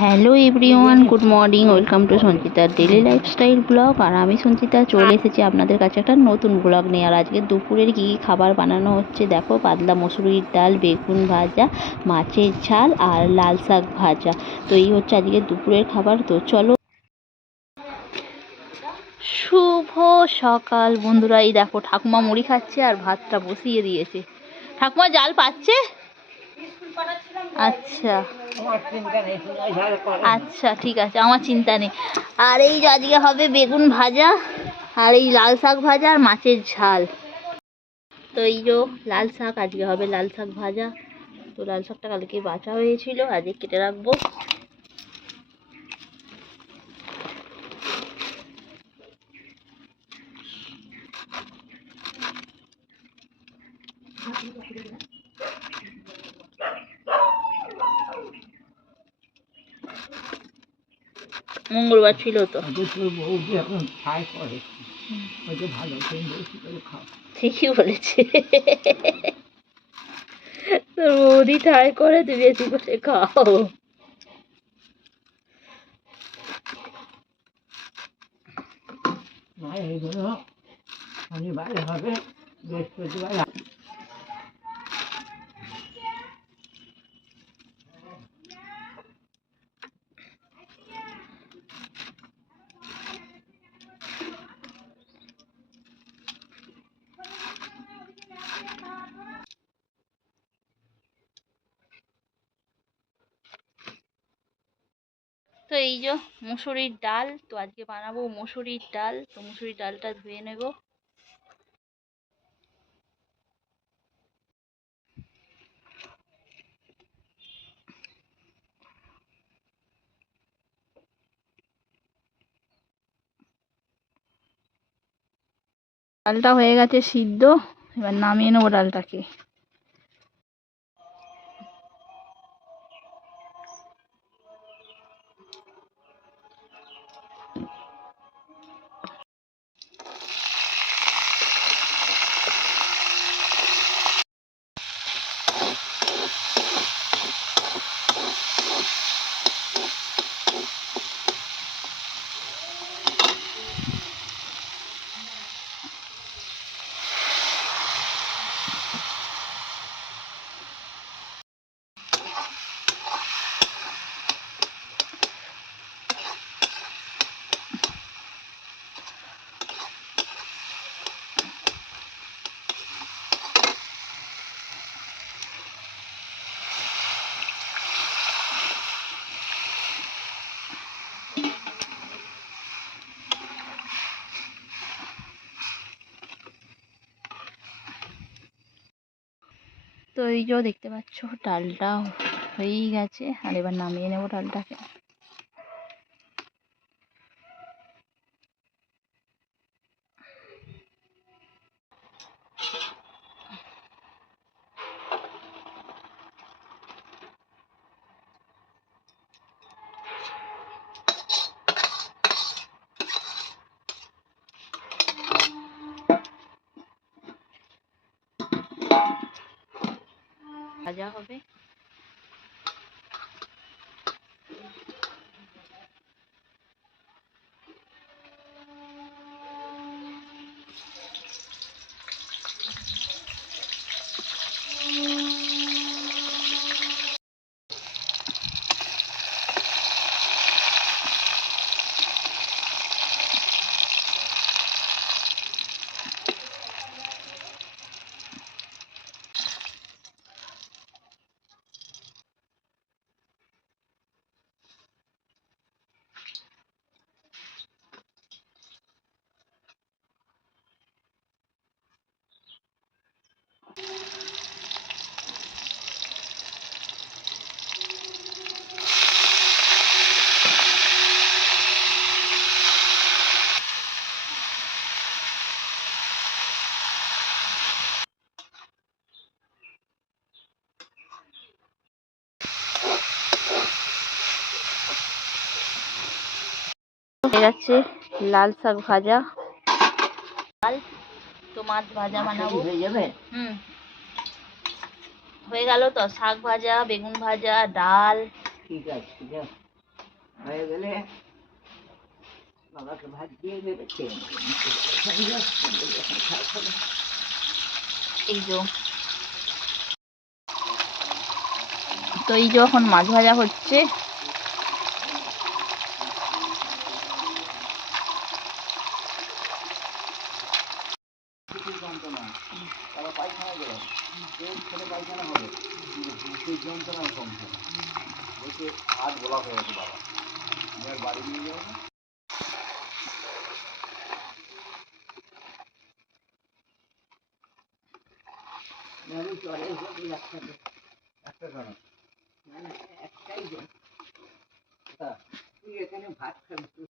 Hello everyone, good morning. Welcome to সঞ্চিতার daily lifestyle blog. আর আমি সঞ্চিতা চলে এসেছি আপনাদের কাছে একটা নতুন ব্লগ নিয়ে। আর আজকে দুপুরের কী কী খাবার বানানো হচ্ছে দেখো। পাতলা মসুরির ডাল, বেগুন ভাজা, মাছের ঝাল আর লাল শাক ভাজা। তো এই হচ্ছে আজকে দুপুরের খাবার। তো চলো। শুভ সকাল বন্ধুরা। এই দেখো ঠাকুমা মুড়ি খাচ্ছে আর ভাতটা বসিয়ে দিয়েছে। ঠাকুমা জাল পাচ্ছে? আচ্ছা আচ্ছা, ঠিক আছে, আমার চিন্তা নেই। আর এই যে আজকে হবে বেগুন ভাজা আর এই লাল শাক ভাজা আর মাছের ঝাল। তো এই যে লাল শাক, আজকে হবে লাল শাক ভাজা। তো লাল শাকটা কালকে বাছা হয়েছিল, আজকে কেটে রাখবো। মঙ্গলবার ছিল তো। ঠিকই বলেছে, তোর বৌদি ঠাই করে, তুই বেশি করে খাও। শনিবার হবে, বৃহস্পতিবার। তো এই যে মুসুরির ডাল, তো আজকে বানাবো মুসুরির ডাল। তো মুসুরির ডালটা ধুয়ে নেব। ডালটা হয়ে গেছে সিদ্ধ, এবার নামিয়ে নেবো ডালটাকে। তো এই যে দেখতে পাচ্ছ ডালটা হয়েই গেছে, আর এবার নামিয়ে নেব ডালটাকে। ভাজা হবে। হয়ে যাচ্ছে লাল শাক ভাজা। ডাল তো মাছ ভাজা বানাবো। হয়ে গেল তো শাক ভাজা, বেগুন ভাজা, ডাল। ঠিক আছে। হয়ে গেলে বাবাকে ভাত দিয়ে দেবে, খেয়ে নেবে। এই যে তো এই যে এখন মাছ ভাজা হচ্ছে। যন্ত্রণা, তারা পায়খানা গেল, ছেলে পায়খানা হবে, সেই যন্ত্রণা কমছে না। দেখে হাত ব্লক হয়ে গেছে বাবা, আমি আর বাড়ি নিয়ে যাবো না। আমি চলে এসেছি একটা কেন? না না, একটাই তুই এখানে ভাত খাবি।